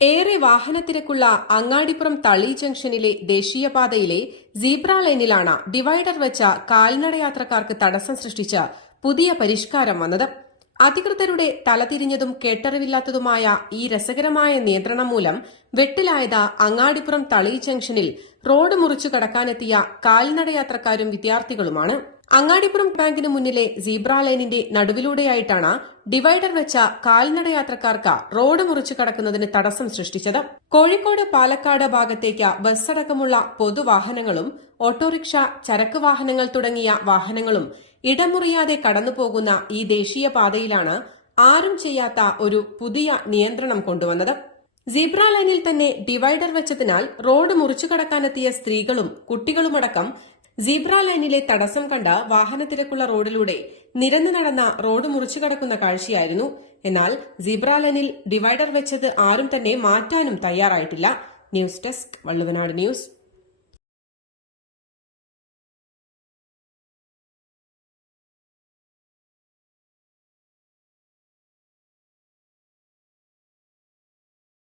ഏറെ വാഹനത്തിരക്കുള്ള അങ്ങാടിപ്പുറം തളി ജംഗ്ഷനിലെ ദേശീയപാതയിലെ സീബ്ര ലൈനിലാണ് ഡിവൈഡർ വെച്ച കാൽനടയാത്രക്കാർക്ക് തടസ്സം സൃഷ്ടിച്ച പുതിയ പരിഷ്കാരം വന്നത്. അധികൃതരുടെ തലതിരിഞ്ഞതും കേട്ടറിവില്ലാത്തതുമായ ഈ രസകരമായ നിയന്ത്രണം മൂലം വെട്ടിലായത് അങ്ങാടിപ്പുറം തളി ജംഗ്ഷനിൽ റോഡ് മുറിച്ചു കടക്കാനെത്തിയ കാൽനടയാത്രക്കാരും വിദ്യാർത്ഥികളുമാണ്. അങ്ങാടിപ്പുറം ബാങ്കിന് മുന്നിലെ സീബ്ര ലൈനിന്റെ നടുവിലൂടെയായിട്ടാണ് ഡിവൈഡർ വെച്ച കാൽനട യാത്രക്കാർക്ക് റോഡ് മുറിച്ചു കടക്കുന്നതിന് തടസ്സം സൃഷ്ടിച്ചത്. കോഴിക്കോട് പാലക്കാട് ഭാഗത്തേക്ക് ബസ്സടക്കമുള്ള പൊതുവാഹനങ്ങളും ഓട്ടോറിക്ഷ ചരക്ക് വാഹനങ്ങൾ തുടങ്ങിയ വാഹനങ്ങളും ഇടമുറിയാതെ കടന്നുപോകുന്ന ഈ ദേശീയ പാതയിലാണ് ആരും ചെയ്യാത്ത ഒരു പുതിയ നിയന്ത്രണം കൊണ്ടുവന്നത്. സീബ്ര ലൈനിൽ തന്നെ ഡിവൈഡർ വെച്ചതിനാൽ റോഡ് മുറിച്ചു കടക്കാനെത്തിയ സ്ത്രീകളും കുട്ടികളുമടക്കം സീബ്ര ലൈനിലെ തടസ്സം കണ്ട വാഹനത്തിരക്കുള്ള റോഡിലൂടെ നിരന്നു നടന്ന റോഡ് മുറിച്ചു കടക്കുന്ന കാഴ്ചയായിരുന്നു. എന്നാൽ സീബ്ര ലൈനിൽ ഡിവൈഡർ വെച്ചത് ആരും തന്നെ മാറ്റാനും തയ്യാറായിട്ടില്ല. News desk Valluvanad news.